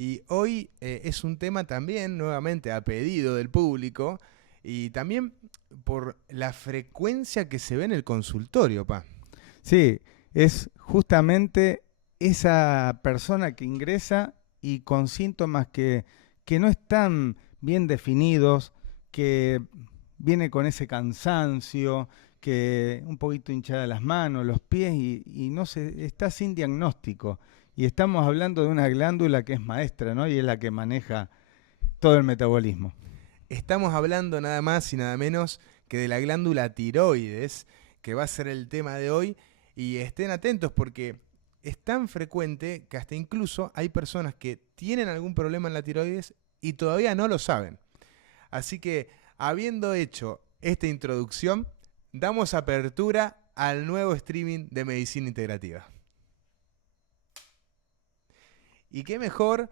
Y hoy es un tema también, nuevamente, a pedido del público y también por la frecuencia que se ve en el consultorio, pa. Sí, es justamente esa persona que ingresa y con síntomas que no están bien definidos, que viene con ese cansancio, que un poquito hinchada las manos, los pies y no se está sin diagnóstico. Y estamos hablando de una glándula que es maestra, ¿no? Y es la que maneja todo el metabolismo. Estamos hablando nada más y nada menos que de la glándula tiroides, que va a ser el tema de hoy. Y estén atentos porque es tan frecuente que hasta incluso hay personas que tienen algún problema en la tiroides y todavía no lo saben. Así que, habiendo hecho esta introducción, damos apertura al nuevo streaming de Medicina Integrativa. Y qué mejor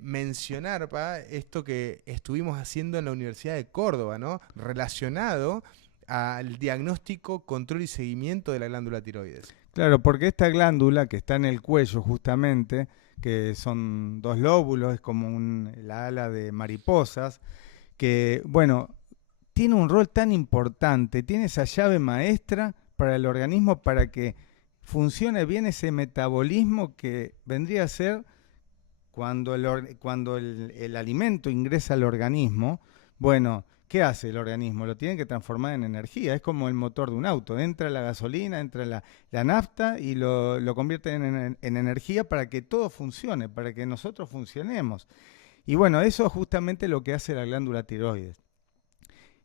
mencionar, esto que estuvimos haciendo en la Universidad de Córdoba, ¿no? Relacionado al diagnóstico, control y seguimiento de la glándula tiroides. Claro, porque esta glándula que está en el cuello justamente, que son dos lóbulos, es como la ala de mariposas, que, bueno, tiene un rol tan importante, tiene esa llave maestra para el organismo para que funcione bien ese metabolismo que vendría a ser cuando el alimento ingresa al organismo. Bueno, ¿qué hace el organismo? Lo tiene que transformar en energía. Es como el motor de un auto. Entra la gasolina, entra la nafta y lo convierte en energía para que todo funcione, para que nosotros funcionemos. Y bueno, eso es justamente lo que hace la glándula tiroides.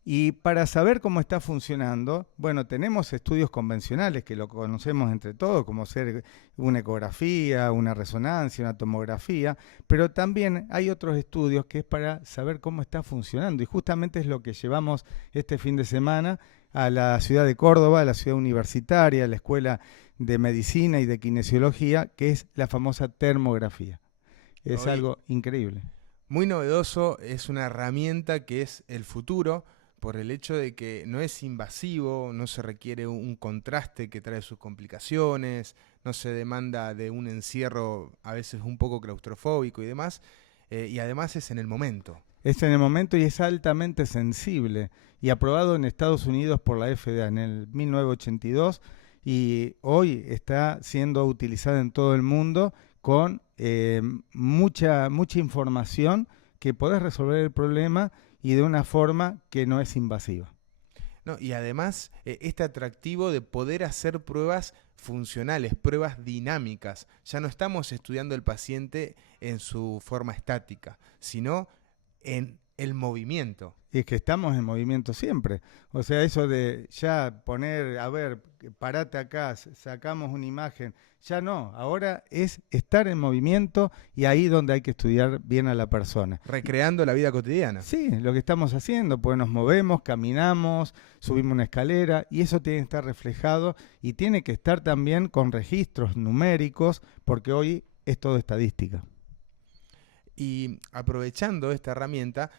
Y para saber cómo está funcionando, bueno, tenemos estudios convencionales que lo conocemos entre todos, como ser una ecografía, una resonancia, una tomografía, pero también hay otros estudios que es para saber cómo está funcionando. Y justamente es lo que llevamos este fin de semana a la ciudad de Córdoba, a la ciudad universitaria, a la Escuela de Medicina y de Kinesiología, que es la famosa termografía. Es Hoy, algo increíble. muy novedoso, es una herramienta que es el futuro por el hecho de que no es invasivo, no se requiere un contraste que trae sus complicaciones, no se demanda de un encierro a veces un poco claustrofóbico y demás, y además es en el momento. Es en el momento y es altamente sensible y aprobado en Estados Unidos por la FDA en el 1982 y hoy está siendo utilizada en todo el mundo con mucha información que podés resolver el problema y de una forma que no es invasiva. No, y además este atractivo de poder hacer pruebas funcionales, pruebas dinámicas. Ya no estamos estudiando el paciente en su forma estática, sino en el movimiento. Y es que estamos en movimiento siempre. O sea, eso de ya poner, a ver, parate acá, sacamos una imagen, ya no. Ahora es estar en movimiento y ahí donde hay que estudiar bien a la persona. Recreando la vida cotidiana. Sí, lo que estamos haciendo, pues nos movemos, caminamos, subimos una escalera y eso tiene que estar reflejado y tiene que estar también con registros numéricos porque hoy es todo estadística. Y aprovechando esta herramienta,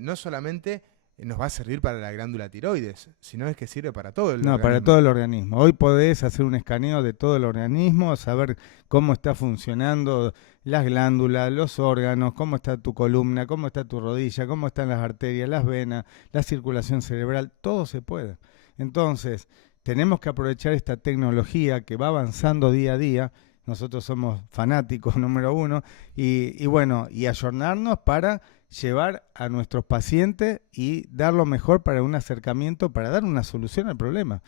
no solamente nos va a servir para la glándula tiroides, sino es que sirve para todo el No, para organismo. todo el organismo. Hoy podés hacer un escaneo de todo el organismo, saber cómo está funcionando las glándulas, los órganos, cómo está tu columna, cómo está tu rodilla, cómo están las arterias, las venas, la circulación cerebral, todo se puede. Entonces, tenemos que aprovechar esta tecnología que va avanzando día a día. Nosotros somos fanáticos número uno y bueno, y ayornarnos para llevar a nuestros pacientes y dar lo mejor para un acercamiento, para dar una solución al problema.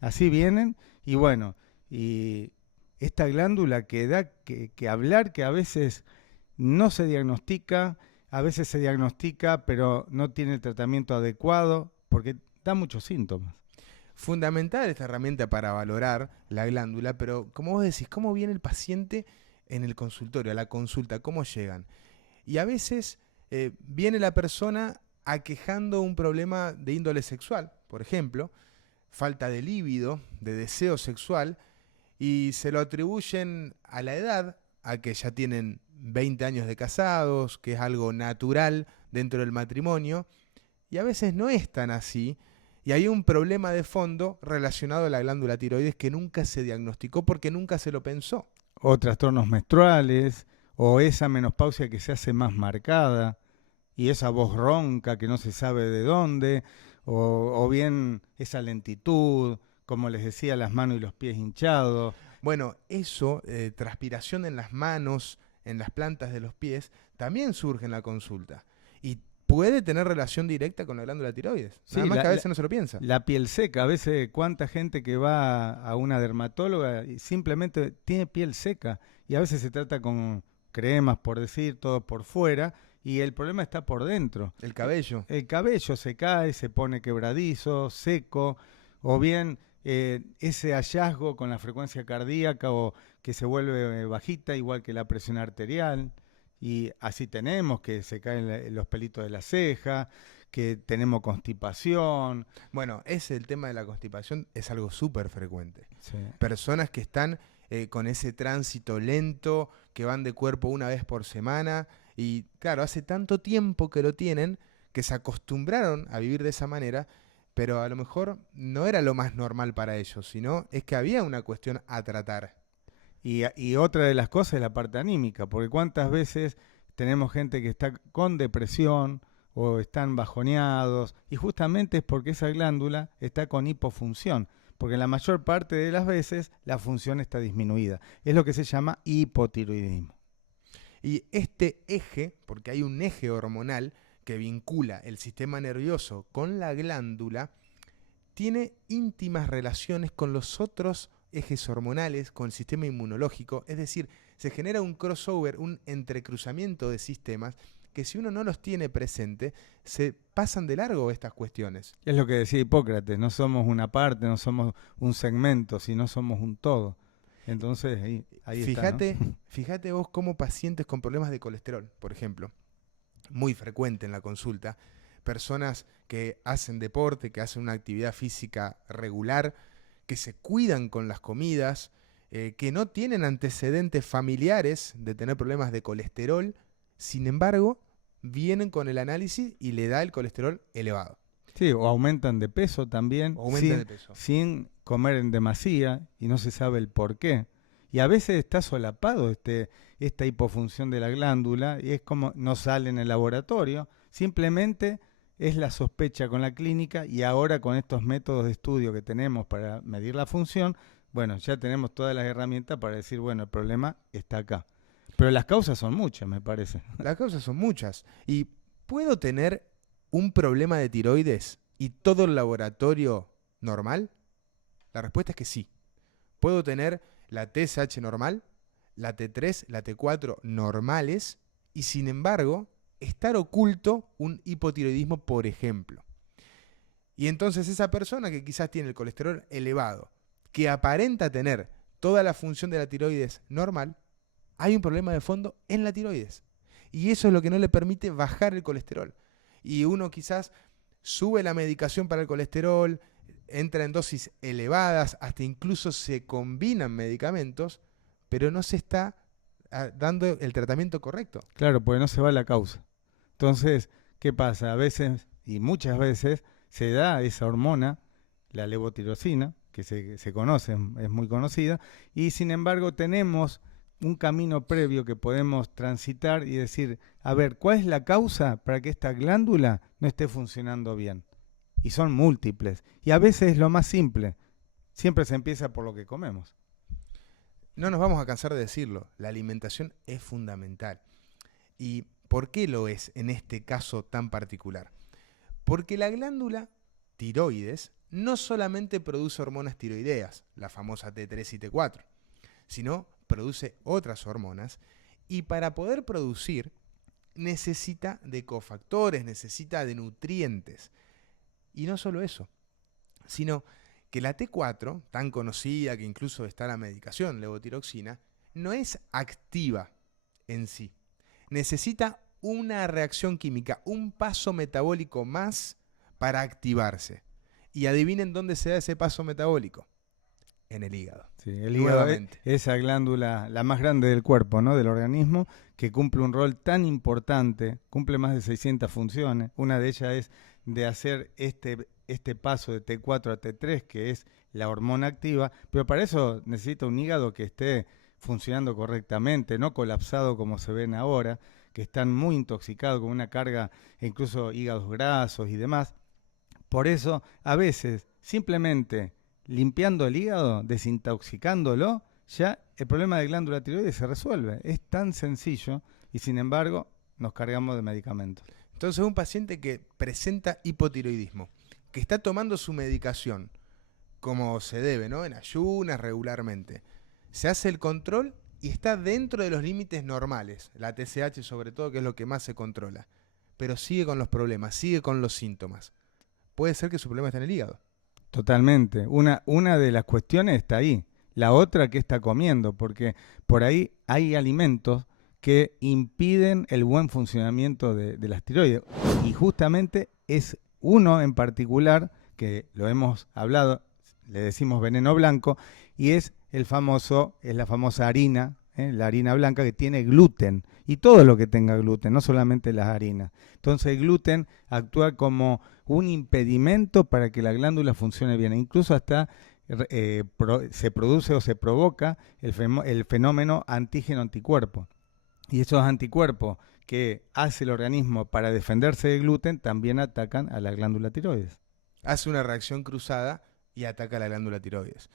Así vienen y bueno, y esta glándula que da que hablar, que a veces no se diagnostica, a veces se diagnostica pero no tiene el tratamiento adecuado porque da muchos síntomas. Fundamental esta herramienta para valorar la glándula, pero como vos decís, ¿cómo viene el paciente en el consultorio, a la consulta? ¿Cómo llegan? Y a veces viene la persona aquejando un problema de índole sexual, por ejemplo, falta de líbido, de deseo sexual, y se lo atribuyen a la edad, a que ya tienen 20 años de casados, que es algo natural dentro del matrimonio, y a veces no es tan así, y hay un problema de fondo relacionado a la glándula tiroides que nunca se diagnosticó porque nunca se lo pensó. O trastornos menstruales, o esa menopausia que se hace más marcada, y esa voz ronca que no se sabe de dónde, o bien esa lentitud, como les decía, las manos y los pies hinchados. Bueno, eso, transpiración en las manos, en las plantas de los pies, también surge en la consulta. Y puede tener relación directa con la glándula tiroides. Sí, Nada más que a veces no se lo piensa. la piel seca, a veces cuánta gente que va a una dermatóloga y simplemente tiene piel seca, y a veces se trata con cremas, por decir, todo por fuera, y el problema está por dentro. El cabello. El cabello se cae, se pone quebradizo, seco, o bien ese hallazgo con la frecuencia cardíaca o que se vuelve bajita, igual que la presión arterial. Y así tenemos que se caen los pelitos de la ceja, que tenemos constipación. Bueno, el tema de la constipación es algo súper frecuente. Sí. Personas que están con ese tránsito lento, que van de cuerpo una vez por semana, y claro, hace tanto tiempo que lo tienen, que se acostumbraron a vivir de esa manera, pero a lo mejor no era lo más normal para ellos, sino es que había una cuestión a tratar. Y otra de las cosas es la parte anímica, porque cuántas veces tenemos gente que está con depresión o están bajoneados, y justamente es porque esa glándula está con hipofunción, porque la mayor parte de las veces la función está disminuida. Es lo que se llama hipotiroidismo. Y este eje, porque hay un eje hormonal que vincula el sistema nervioso con la glándula, tiene íntimas relaciones con los otros ejes hormonales, con el sistema inmunológico, es decir, se genera un crossover, un entrecruzamiento de sistemas que si uno no los tiene presente, se pasan de largo estas cuestiones. Es lo que decía Hipócrates, no somos una parte, no somos un segmento, sino somos un todo. Entonces ahí Fíjate, está, ¿no? fíjate vos cómo pacientes con problemas de colesterol, por ejemplo, muy frecuente en la consulta, personas que hacen deporte, que hacen una actividad física regular, que se cuidan con las comidas, que no tienen antecedentes familiares de tener problemas de colesterol, sin embargo, vienen con el análisis y le da el colesterol elevado. Sí, o aumentan de peso también, O aumentan de peso. sin comer en demasía, y no se sabe el por qué. Y a veces está solapado esta hipofunción de la glándula, y es como no sale en el laboratorio, simplemente es la sospecha con la clínica, y ahora con estos métodos de estudio que tenemos para medir la función, bueno, ya tenemos todas las herramientas para decir, bueno, el problema está acá. Pero las causas son muchas, me parece. Las causas son muchas. ¿Y puedo tener un problema de tiroides y todo el laboratorio normal? La respuesta es que sí. Puedo tener la TSH normal, la T3, la T4 normales, y sin embargo, estar oculto un hipotiroidismo, por ejemplo. Y entonces esa persona que quizás tiene el colesterol elevado, que aparenta tener toda la función de la tiroides normal, hay un problema de fondo en la tiroides. Y eso es lo que no le permite bajar el colesterol. Y uno quizás sube la medicación para el colesterol, entra en dosis elevadas, hasta incluso se combinan medicamentos, pero no se está dando el tratamiento correcto. Claro, porque no se va a la causa. Entonces, ¿qué pasa? A veces, y muchas veces, se da esa hormona, la levotirosina, que se conoce, es muy conocida, y sin embargo tenemos un camino previo que podemos transitar y decir, a ver, ¿cuál es la causa para que esta glándula no esté funcionando bien? Y son múltiples. Y a veces es lo más simple. Siempre se empieza por lo que comemos. No nos vamos a cansar de decirlo, la alimentación es fundamental. ¿Y por qué lo es en este caso tan particular? Porque la glándula tiroides no solamente produce hormonas tiroideas, la famosa T3 y T4, sino produce otras hormonas, y para poder producir necesita de cofactores, necesita de nutrientes. Y no solo eso, sino que la T4, tan conocida que incluso está en la medicación, levotiroxina, no es activa en sí. Necesita una reacción química, un paso metabólico más para activarse. Y adivinen dónde se da ese paso metabólico. En el hígado. Sí, el hígado es esa glándula, la más grande del cuerpo, ¿no? Del organismo, que cumple un rol tan importante, cumple más de 600 funciones. Una de ellas es de hacer este paso de T4 a T3, que es la hormona activa, pero para eso necesita un hígado que esté funcionando correctamente, no colapsado como se ven ahora, que están muy intoxicados con una carga, e incluso hígados grasos y demás. Por eso, a veces, simplemente limpiando el hígado, desintoxicándolo, ya el problema de glándula tiroides se resuelve. Es tan sencillo y sin embargo nos cargamos de medicamentos. Entonces, un paciente que presenta hipotiroidismo, que está tomando su medicación como se debe, ¿no? En ayunas regularmente, se hace el control y está dentro de los límites normales, la TSH sobre todo, que es lo que más se controla, pero sigue con los problemas, sigue con los síntomas. Puede ser que su problema esté en el hígado. Totalmente. Una de las cuestiones está ahí. La otra, que está comiendo, porque por ahí hay alimentos que impiden el buen funcionamiento de las tiroides. Y justamente es uno en particular, que lo hemos hablado, le decimos veneno blanco, y es la famosa harina, la harina blanca que tiene gluten, y todo lo que tenga gluten, no solamente las harinas. Entonces el gluten actúa como un impedimento para que la glándula funcione bien, incluso hasta se produce o se provoca el fenómeno antígeno-anticuerpo. Y esos anticuerpos que hace el organismo para defenderse del gluten también atacan a la glándula tiroides. Hace una reacción cruzada y ataca la glándula tiroides.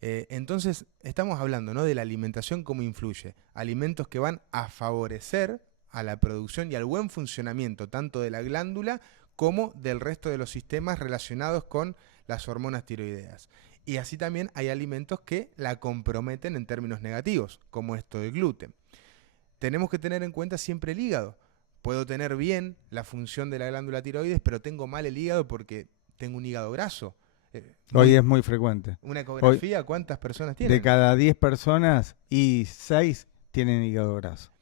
Entonces, estamos hablando, ¿no?, de la alimentación, cómo influye. Alimentos que van a favorecer a la producción y al buen funcionamiento tanto de la glándula como del resto de los sistemas relacionados con las hormonas tiroideas. Y así también hay alimentos que la comprometen en términos negativos, como esto del gluten. Tenemos que tener en cuenta siempre el hígado. Puedo tener bien la función de la glándula tiroides, pero tengo mal el hígado porque tengo un hígado graso. Hoy es muy frecuente. Una ecografía, ¿cuántas personas tienen? De cada 10 personas, y 6 tienen hígado graso.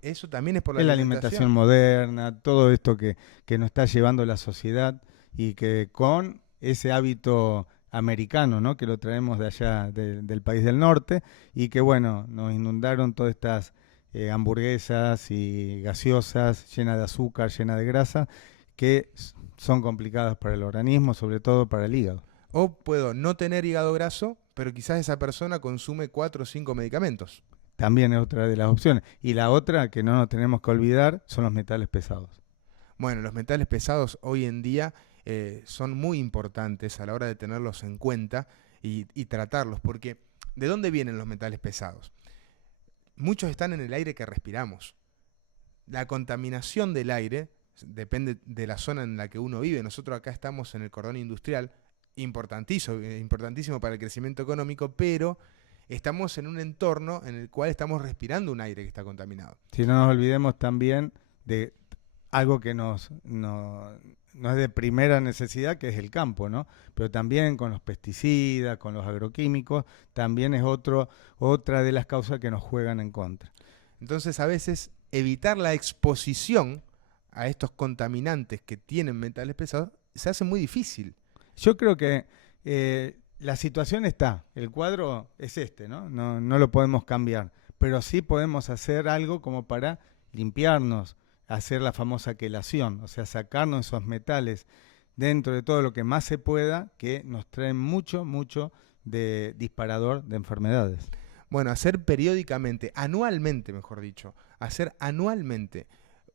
Eso también es por la alimentación moderna, todo esto que nos está llevando la sociedad, y que con ese hábito americano, ¿no?, que lo traemos de allá, del país del norte, y que bueno, nos inundaron todas estas hamburguesas y gaseosas llenas de azúcar, llenas de grasa, que son complicadas para el organismo, sobre todo para el hígado. O puedo no tener hígado graso, pero quizás esa persona consume 4 o 5 medicamentos. También es otra de las opciones. Y la otra que no nos tenemos que olvidar son los metales pesados. Bueno, los metales pesados hoy en día son muy importantes a la hora de tenerlos en cuenta y tratarlos, porque ¿de dónde vienen los metales pesados? Muchos están en el aire que respiramos. La contaminación del aire depende de la zona en la que uno vive. Nosotros acá estamos en el cordón industrial, importantísimo para el crecimiento económico, pero estamos en un entorno en el cual estamos respirando un aire que está contaminado. Si no nos olvidemos también de algo que no es de primera necesidad, que es el campo, ¿no? Pero también con los pesticidas, con los agroquímicos, también es otra de las causas que nos juegan en contra. Entonces, a veces, evitar la exposición a estos contaminantes que tienen metales pesados se hace muy difícil. Yo creo que la situación está, el cuadro es ¿no? No lo podemos cambiar, pero sí podemos hacer algo como para limpiarnos, hacer la famosa quelación, o sea, sacarnos esos metales dentro de todo lo que más se pueda, que nos traen mucho de disparador de enfermedades. Bueno, hacer periódicamente, anualmente mejor dicho, hacer anualmente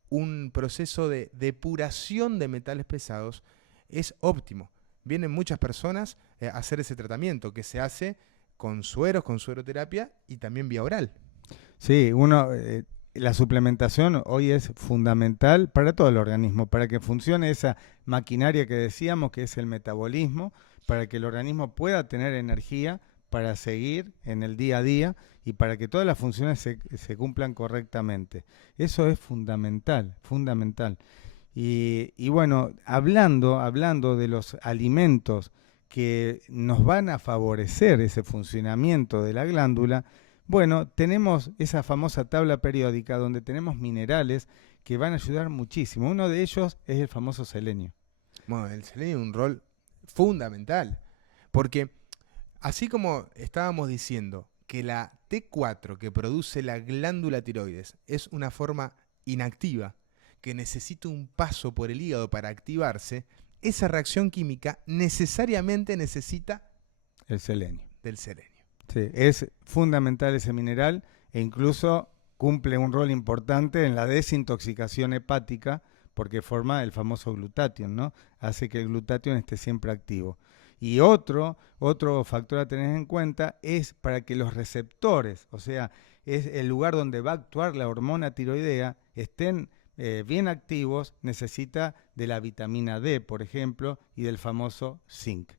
un proceso de depuración de metales pesados es óptimo. Vienen muchas personas a hacer ese tratamiento que se hace con sueros, con sueroterapia y también vía oral. Sí, la suplementación hoy es fundamental para todo el organismo, para que funcione esa maquinaria que decíamos, que es el metabolismo, para que el organismo pueda tener energía para seguir en el día a día y para que todas las funciones se cumplan correctamente. Eso es fundamental. Y bueno, hablando de los alimentos que nos van a favorecer ese funcionamiento de la glándula, bueno, tenemos esa famosa tabla periódica donde tenemos minerales que van a ayudar muchísimo. Uno de ellos es el famoso selenio. Bueno, el selenio tiene un rol fundamental, porque así como estábamos diciendo que la T4 que produce la glándula tiroides es una forma inactiva, que necesita un paso por el hígado para activarse, esa reacción química necesariamente necesita el selenio. Del selenio. Sí, es fundamental ese mineral e incluso cumple un rol importante en la desintoxicación hepática porque forma el famoso glutatión, ¿no? Hace que el glutatión esté siempre activo. Y otro factor a tener en cuenta es para que los receptores, o sea, es el lugar donde va a actuar la hormona tiroidea, estén bien activos, necesita de la vitamina D, por ejemplo, y del famoso zinc.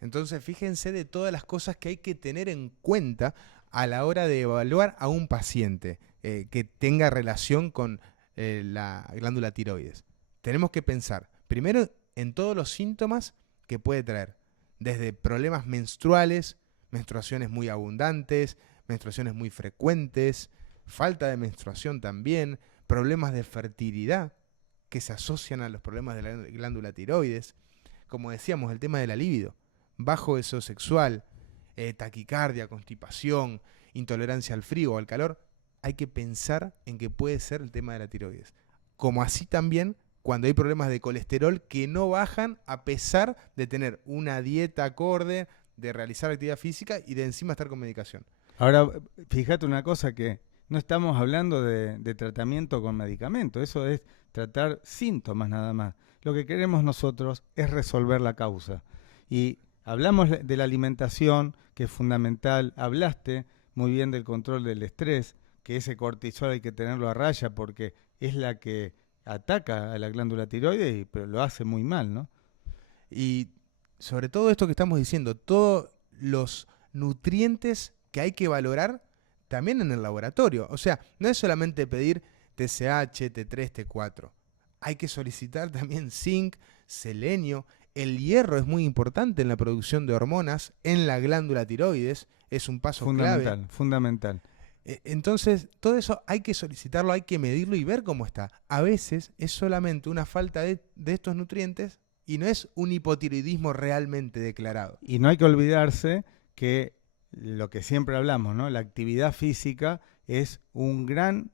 Entonces, fíjense de todas las cosas que hay que tener en cuenta a la hora de evaluar a un paciente que tenga relación con la glándula tiroides. Tenemos que pensar, primero, en todos los síntomas que puede traer, desde problemas menstruales, menstruaciones muy abundantes, menstruaciones muy frecuentes, falta de menstruación también, problemas de fertilidad que se asocian a los problemas de la glándula tiroides, como decíamos, el tema de la libido, bajo deseo sexual, taquicardia, constipación, intolerancia al frío o al calor. Hay que pensar en que puede ser el tema de la tiroides. Como así también cuando hay problemas de colesterol que no bajan a pesar de tener una dieta acorde, de realizar actividad física y de encima estar con medicación. Ahora, fíjate una cosa que no estamos hablando de tratamiento con medicamento, eso es tratar síntomas nada más. Lo que queremos nosotros es resolver la causa. Y hablamos de la alimentación, que es fundamental, hablaste muy bien del control del estrés, que ese cortisol hay que tenerlo a raya porque es la que ataca a la glándula tiroides, pero lo hace muy mal, ¿no? Y sobre todo esto que estamos diciendo, todos los nutrientes que hay que valorar también en el laboratorio. O sea, no es solamente pedir TSH, T3, T4. Hay que solicitar también zinc, selenio. El hierro es muy importante en la producción de hormonas en la glándula tiroides. Es un paso Fundamental, clave. fundamental. Entonces, todo eso hay que solicitarlo, hay que medirlo y ver cómo está. A veces es solamente una falta de estos nutrientes y no es un hipotiroidismo realmente declarado. Y no hay que olvidarse que lo que siempre hablamos, ¿no? La actividad física es un gran,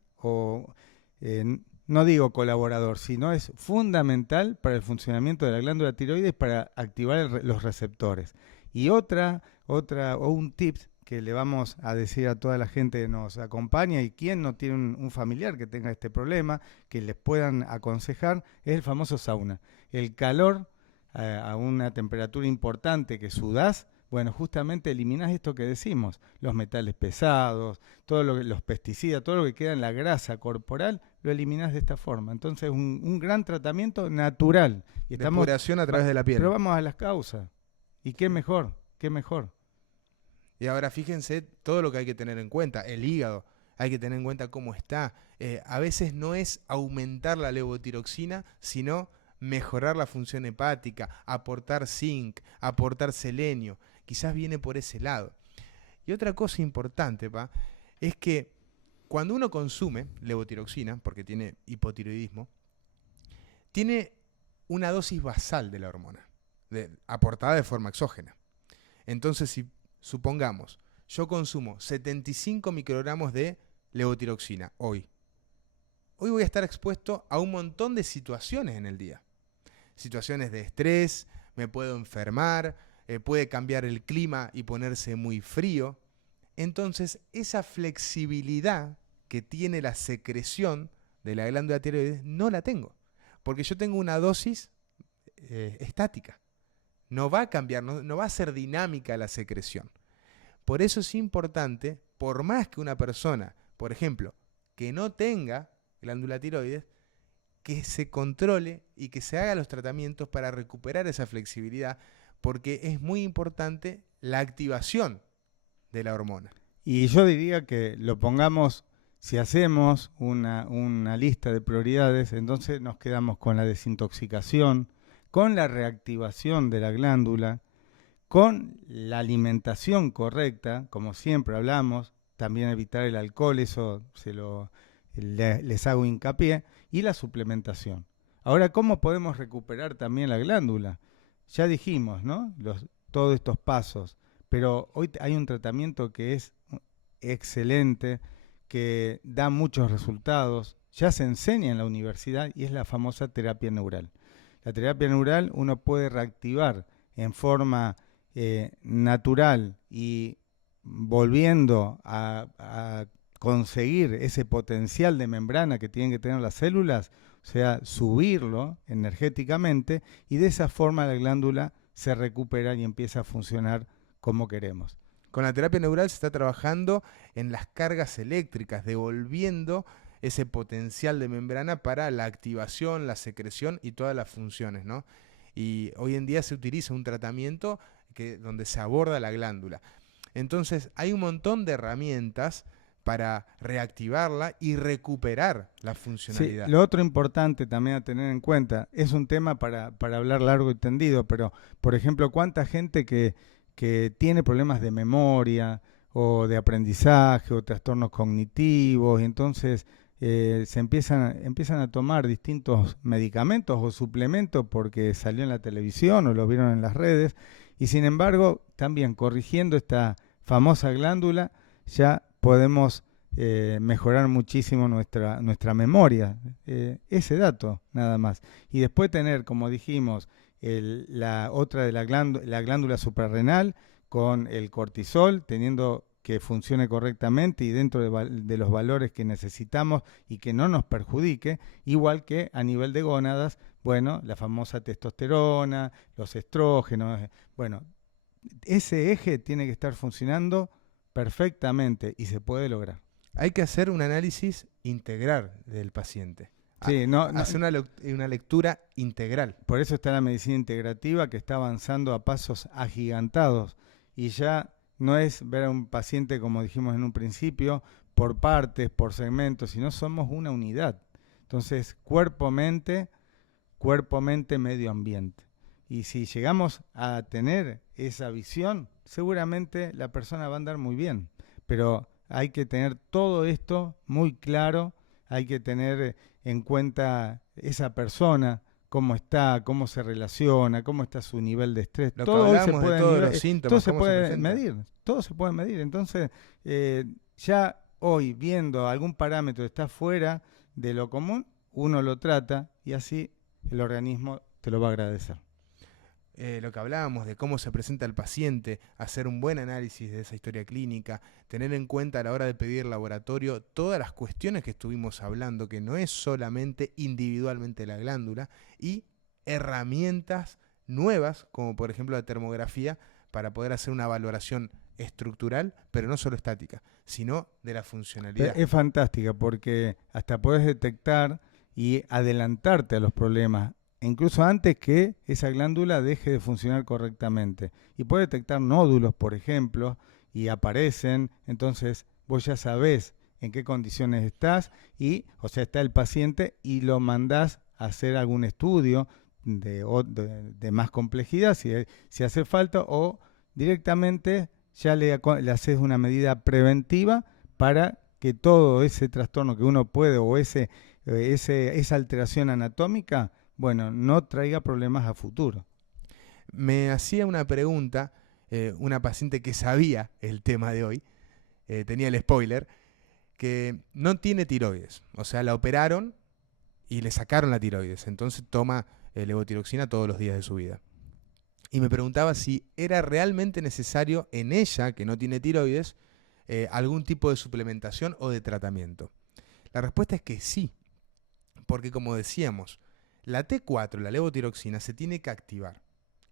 no digo colaborador, sino es fundamental para el funcionamiento de la glándula tiroides para activar los receptores. Y un tip que le vamos a decir a toda la gente que nos acompaña y quien no tiene un familiar que tenga este problema, que les puedan aconsejar, es el famoso sauna. El calor a una temperatura importante que sudás, bueno, justamente eliminás esto que decimos, los metales pesados, los pesticidas, todo lo que queda en la grasa corporal, lo eliminás de esta forma. Entonces, un gran tratamiento natural. Y Depuración a través de la piel. Pero vamos a las causas. ¿Y qué mejor? ¿Qué mejor? Y ahora fíjense todo lo que hay que tener en cuenta. El hígado, hay que tener en cuenta cómo está. A veces no es aumentar la levotiroxina, sino mejorar la función hepática, aportar zinc, aportar selenio. Quizás viene por ese lado. Y otra cosa importante, es que cuando uno consume levotiroxina, porque tiene hipotiroidismo, tiene una dosis basal de la hormona, aportada de forma exógena. Entonces, si supongamos, yo consumo 75 microgramos de levotiroxina hoy voy a estar expuesto a un montón de situaciones en el día. Situaciones de estrés, me puedo enfermar, puede cambiar el clima y ponerse muy frío. Entonces, esa flexibilidad que tiene la secreción de la glándula tiroides no la tengo, porque yo tengo una dosis estática. No va a cambiar, no va a ser dinámica la secreción. Por eso es importante, por más que una persona, por ejemplo, que no tenga glándula tiroides, que se controle y que se haga los tratamientos para recuperar esa flexibilidad, porque es muy importante la activación de la hormona. Y yo diría que lo pongamos, si hacemos una lista de prioridades, entonces nos quedamos con la desintoxicación, con la reactivación de la glándula, con la alimentación correcta, como siempre hablamos, también evitar el alcohol, eso les hago hincapié, y la suplementación. Ahora, ¿cómo podemos recuperar también la glándula? Ya dijimos, ¿no? Todos estos pasos, pero hoy hay un tratamiento que es excelente, que da muchos resultados, ya se enseña en la universidad y es la famosa terapia neural. La terapia neural uno puede reactivar en forma natural y volviendo a conseguir ese potencial de membrana que tienen que tener las células, o sea, subirlo energéticamente, y de esa forma la glándula se recupera y empieza a funcionar como queremos. Con la terapia neural se está trabajando en las cargas eléctricas, devolviendo ese potencial de membrana para la activación, la secreción y todas las funciones, ¿no? Y hoy en día se utiliza un tratamiento donde se aborda la glándula. Entonces hay un montón de herramientas para reactivarla y recuperar la funcionalidad. Sí, lo otro importante también a tener en cuenta, es un tema para hablar largo y tendido, pero por ejemplo, ¿cuánta gente que tiene problemas de memoria o de aprendizaje o trastornos cognitivos, y entonces empiezan a tomar distintos medicamentos o suplementos porque salió en la televisión o lo vieron en las redes, y sin embargo, también corrigiendo esta famosa glándula, ya podemos mejorar muchísimo nuestra memoria, ese dato nada más. Y después tener, como dijimos, la otra de la glándula suprarrenal con el cortisol, teniendo que funcione correctamente y dentro de los valores que necesitamos y que no nos perjudique, igual que a nivel de gónadas, bueno, la famosa testosterona, los estrógenos, bueno, ese eje tiene que estar funcionando perfectamente y se puede lograr. Hay que hacer un análisis integral del paciente. Sí, hacer una lectura integral. Por eso está la medicina integrativa, que está avanzando a pasos agigantados, y ya no es ver a un paciente, como dijimos en un principio, por partes, por segmentos, sino somos una unidad. Entonces, cuerpo-mente, medio ambiente. Y si llegamos a tener esa visión, seguramente la persona va a andar muy bien. Pero hay que tener todo esto muy claro, hay que tener en cuenta esa persona, cómo está, cómo se relaciona, cómo está su nivel de estrés. Todo se puede medir, los síntomas, todo se puede medir, todo se puede medir. Entonces, ya hoy viendo algún parámetro que está fuera de lo común, uno lo trata y así el organismo te lo va a agradecer. Lo que hablábamos de cómo se presenta el paciente, hacer un buen análisis de esa historia clínica, tener en cuenta a la hora de pedir laboratorio todas las cuestiones que estuvimos hablando, que no es solamente individualmente la glándula, y herramientas nuevas, como por ejemplo la termografía, para poder hacer una valoración estructural, pero no solo estática, sino de la funcionalidad. Es fantástica porque hasta puedes detectar y adelantarte a los problemas, incluso antes que esa glándula deje de funcionar correctamente. Y puede detectar nódulos, por ejemplo, y aparecen, entonces vos ya sabés en qué condiciones estás, y, o sea, está el paciente y lo mandás a hacer algún estudio de más complejidad, si hace falta, o directamente ya le haces una medida preventiva para que todo ese trastorno que uno puede, o esa alteración anatómica, bueno, no traiga problemas a futuro. Me hacía una pregunta una paciente que sabía el tema de hoy, tenía el spoiler, que no tiene tiroides. O sea, la operaron y le sacaron la tiroides. Entonces toma levotiroxina todos los días de su vida. Y me preguntaba si era realmente necesario en ella, que no tiene tiroides, algún tipo de suplementación o de tratamiento. La respuesta es que sí, porque como decíamos, la T4, la levotiroxina, se tiene que activar.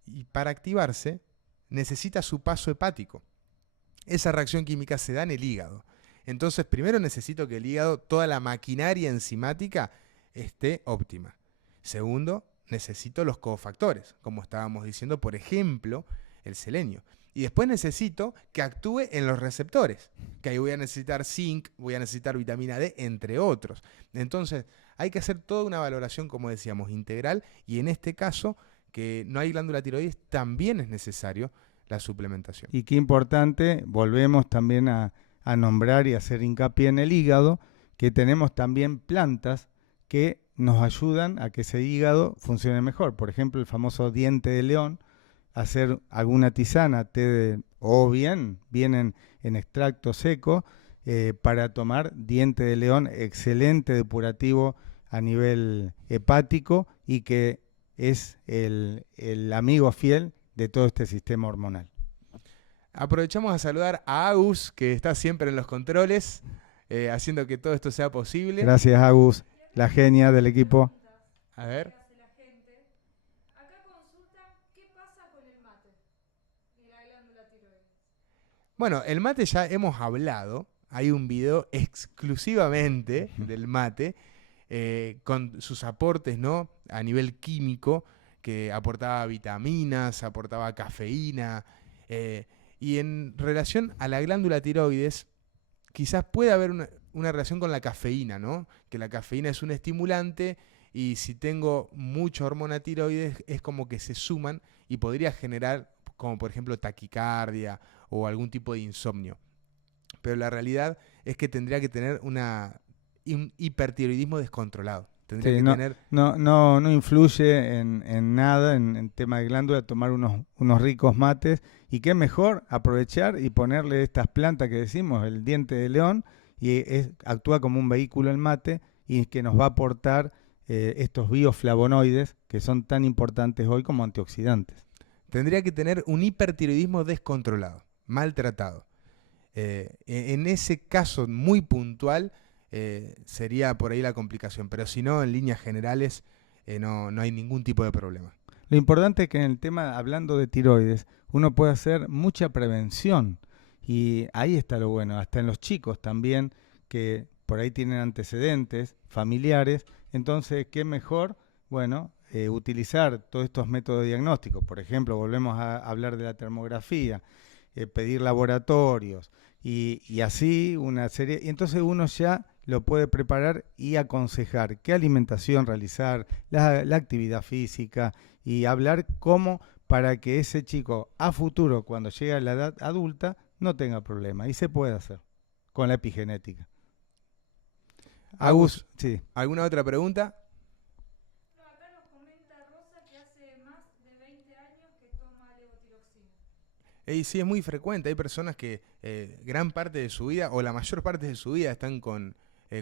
Y para activarse necesita su paso hepático. Esa reacción química se da en el hígado. Entonces, primero necesito que el hígado, toda la maquinaria enzimática, esté óptima. Segundo, necesito los cofactores, como estábamos diciendo, por ejemplo, el selenio. Y después necesito que actúe en los receptores, que ahí voy a necesitar zinc, voy a necesitar vitamina D, entre otros. Entonces, hay que hacer toda una valoración, como decíamos, integral, y en este caso, que no hay glándula tiroides, también es necesario la suplementación. Y qué importante, volvemos también a nombrar y hacer hincapié en el hígado, que tenemos también plantas que nos ayudan a que ese hígado funcione mejor. Por ejemplo, el famoso diente de león, hacer alguna tisana, o bien vienen en extracto seco, para tomar diente de león, excelente depurativo a nivel hepático, y que es el amigo fiel de todo este sistema hormonal. Aprovechamos a saludar a Agus, que está siempre en los controles, haciendo que todo esto sea posible. Gracias, Agus, la genia del equipo. A ver. Bueno, el mate ya hemos hablado. Hay un video exclusivamente del mate, con sus aportes, ¿no? A nivel químico, que aportaba vitaminas, aportaba cafeína. Y en relación a la glándula tiroides, quizás puede haber una relación con la cafeína, ¿no? Que la cafeína es un estimulante y si tengo mucha hormona tiroides es como que se suman y podría generar, como por ejemplo taquicardia o algún tipo de insomnio. Pero la realidad es que tendría que tener un hipertiroidismo descontrolado. Tendría que tener... no influye en nada en tema de glándula tomar unos ricos mates. Y qué mejor aprovechar y ponerle estas plantas que decimos, el diente de león, y actúa como un vehículo el mate y que nos va a aportar estos bioflavonoides que son tan importantes hoy como antioxidantes. Tendría que tener un hipertiroidismo descontrolado, maltratado. En ese caso muy puntual sería por ahí la complicación, pero si no, en líneas generales no hay ningún tipo de problema. Lo importante es que en el tema, hablando de tiroides, uno puede hacer mucha prevención y ahí está lo bueno, hasta en los chicos también, que por ahí tienen antecedentes familiares, entonces qué mejor, bueno, utilizar todos estos métodos diagnósticos. Por ejemplo, volvemos a hablar de la termografía, pedir laboratorios y así una serie, y entonces uno ya lo puede preparar y aconsejar qué alimentación realizar, la actividad física y hablar cómo para que ese chico a futuro, cuando llegue a la edad adulta, no tenga problema. Y se puede hacer con la epigenética. Agus, sí. ¿Alguna otra pregunta? No, acá nos comenta Rosa que hace más de 20 años que toma levotiroxina. Sí, es muy frecuente. Hay personas que gran parte de su vida, o la mayor parte de su vida, están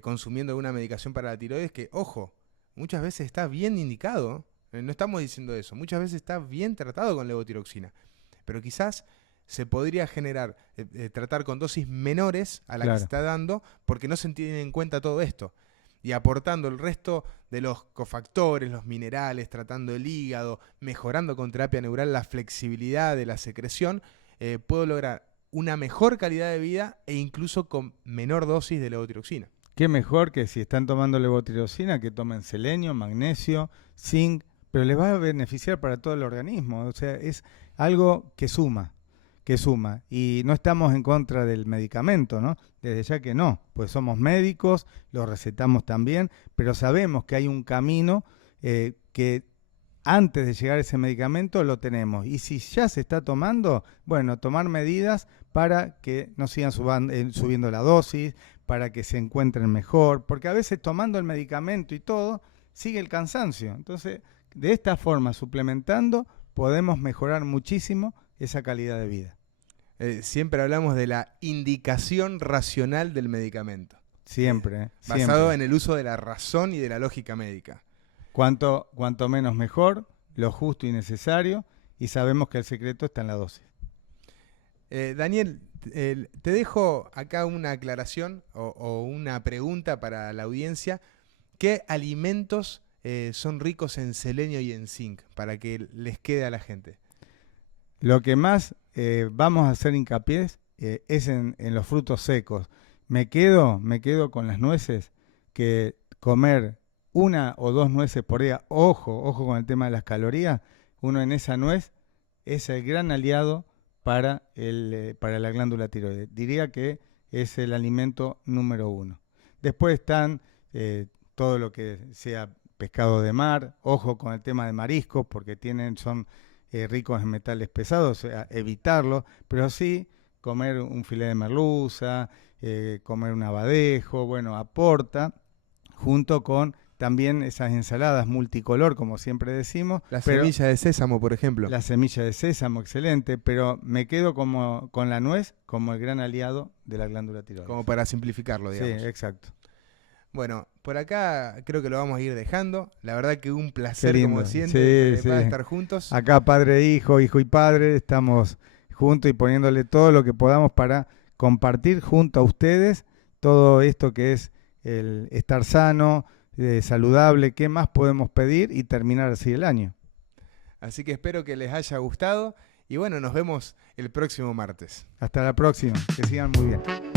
consumiendo alguna medicación para la tiroides que, ojo, muchas veces está bien indicado. No estamos diciendo eso. Muchas veces está bien tratado con levotiroxina. Pero quizás se podría tratar con dosis menores a la que se está dando porque no se tiene en cuenta todo esto. Y aportando el resto de los cofactores, los minerales, tratando el hígado, mejorando con terapia neural la flexibilidad de la secreción, puedo lograr una mejor calidad de vida e incluso con menor dosis de levotiroxina. Qué mejor que si están tomando levotiroxina que tomen selenio, magnesio, zinc, pero les va a beneficiar para todo el organismo. O sea, es algo que suma. Y no estamos en contra del medicamento, ¿no? Desde ya que no, pues somos médicos, lo recetamos también, pero sabemos que hay un camino que antes de llegar a ese medicamento lo tenemos. Y si ya se está tomando, bueno, tomar medidas para que no sigan subiendo la dosis, para que se encuentren mejor, porque a veces tomando el medicamento y todo, sigue el cansancio. Entonces, de esta forma, suplementando, podemos mejorar muchísimo esa calidad de vida. Siempre hablamos de la indicación racional del medicamento. Siempre. Basado en el uso de la razón y de la lógica médica. Cuanto menos mejor, lo justo y necesario, y sabemos que el secreto está en la dosis. Daniel, te dejo acá una aclaración o una pregunta para la audiencia. ¿Qué alimentos son ricos en selenio y en zinc para que les quede a la gente? Lo que más vamos a hacer hincapié es en los frutos secos. Me quedo con las nueces, que comer 1 o 2 nueces por día, ojo con el tema de las calorías, uno en esa nuez es el gran aliado para la glándula tiroides. Diría que es el alimento número 1. Después están todo lo que sea pescado de mar, ojo con el tema de mariscos, porque son ricos en metales pesados, o sea, evitarlo, pero sí comer un filé de merluza, comer un abadejo, bueno, aporta, junto con también esas ensaladas multicolor, como siempre decimos. La semilla de sésamo, por ejemplo. La semilla de sésamo, excelente, pero me quedo con la nuez como el gran aliado de la glándula tiroides. Como para simplificarlo, digamos. Sí, exacto. Bueno, por acá creo que lo vamos a ir dejando. La verdad que un placer, como siempre, sí. estar juntos. Acá padre e hijo y padre, estamos juntos y poniéndole todo lo que podamos para compartir junto a ustedes todo esto que es el estar sano, saludable, qué más podemos pedir y terminar así el año. Así que espero que les haya gustado y bueno, nos vemos el próximo martes. Hasta la próxima, que sigan muy bien.